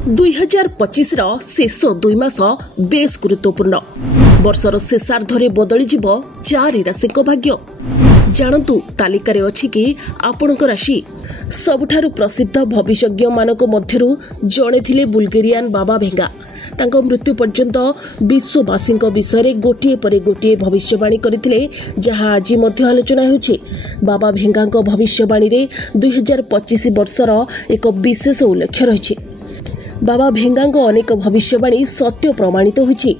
2025 शेष 2 मास बेस गुरुत्वपूर्ण वर्षर शेषार्धरे बदली जीव 4 राशि भाग्य जानतु तालिकार अछि कि आपणक राशि सबुठारु प्रसिद्ध भविष्यज्ञ मानक मध्यरु जणे थिले बुल्गेरियान बाबा भेंगा। तांको मृत्यु पर्यंत विश्ववासी विषय गोटे पर गोटे भविष्यवाणी करथिले जहाँ आज मध्य आलोचना होछि। बाबा भेंगा भविष्यवाणी रे 2025 वर्षर एक विशेष उल्लेख रही। बाबा भेंगा अनेक भविष्यवाणी सत्य प्रमाणित होछि।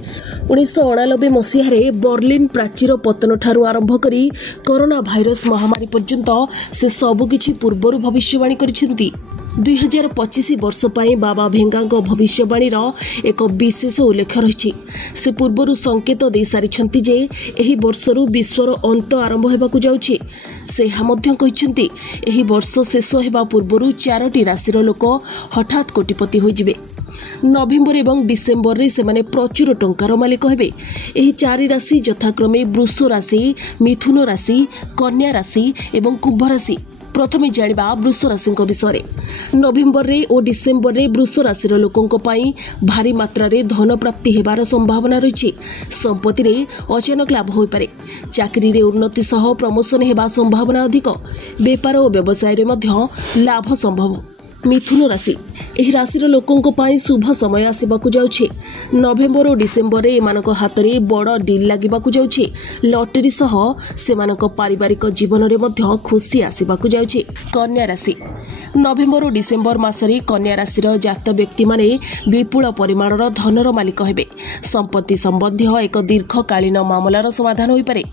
1989 मसीह बर्लिन प्राचीर पतन ठारू आरंभ करी कोरोना भाइरस महामारी पर्यंत से सबुकिछि पूर्वरु भविष्यवाणी करिसेंती। 2025 वर्ष पाई बाबा भेंगा भविष्यवाणी एक विशेष उल्लेख रही। से पूर्वरु संकेत दे सारिछंती जे एही वर्षरु विश्वर अंत आरंभ हेबाकु जाउछि। से कहते एही वर्ष शेष हेबा पूर्वरु 4टी राशिर लोक हठात कोटिपति होइजिबे। नवेम्बर एवं डिसेम्बर रे सेमाने प्रचुर टंकार मालिक हेबे। एही 4 राशि यथाक्रमे वृष राशि, मिथुन राशि, कन्या राशि एवं कुंभ राशि। प्रथमे जानिबा वृष राशि विषय। नवेम्बर रे और डिसेम्बर रे वृष राशिर लोकंक पई भारी मात्रा रे धन प्राप्ति हेबार संभावना रही। संपत्ति रे अचानक लाभ होई पारे। चाकरी रे उन्नति सह प्रमोशन हेबा संभावना अधिक। व्यापार और व्यवसाय रे मध्य लाभ संभव। मिथुन राशि एही राशिर लोकंक पई शुभ समय आसीबाकु जाउछि। नवेम्बर और डिसेम्बर रे एमानक हाथ रे बड़ डील लागिबाकु जाउछि। लॉटरी सह सेमानक पारिवारिक जीवन रे मध्य खुशी आसीबाकु जाउछि। कन्या राशि नवेम्बर और डिसेम्बर मासरे कन्या राशिर जात व्यक्ति माने विपुल परिमाणर धनर मालिक हेबे। संपत्ति संबंधी एक दीर्घकालीन मामलार समाधान होई पारे।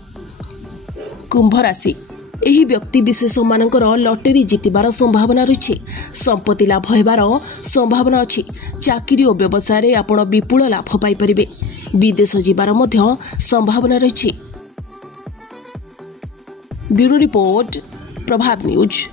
कुंभ राशि एही व्यक्ति विशेष मानकर लॉटरी जितिबार संभावना रही। संपत्ति लाभ हेबार संभावना अछि। चाकरी और व्यवसाय रे आपण विपुल लाभ पाई परिबे। विदेश जिबार मध्य संभावना रही। ब्यूरो रिपोर्ट प्रभाव न्यूज।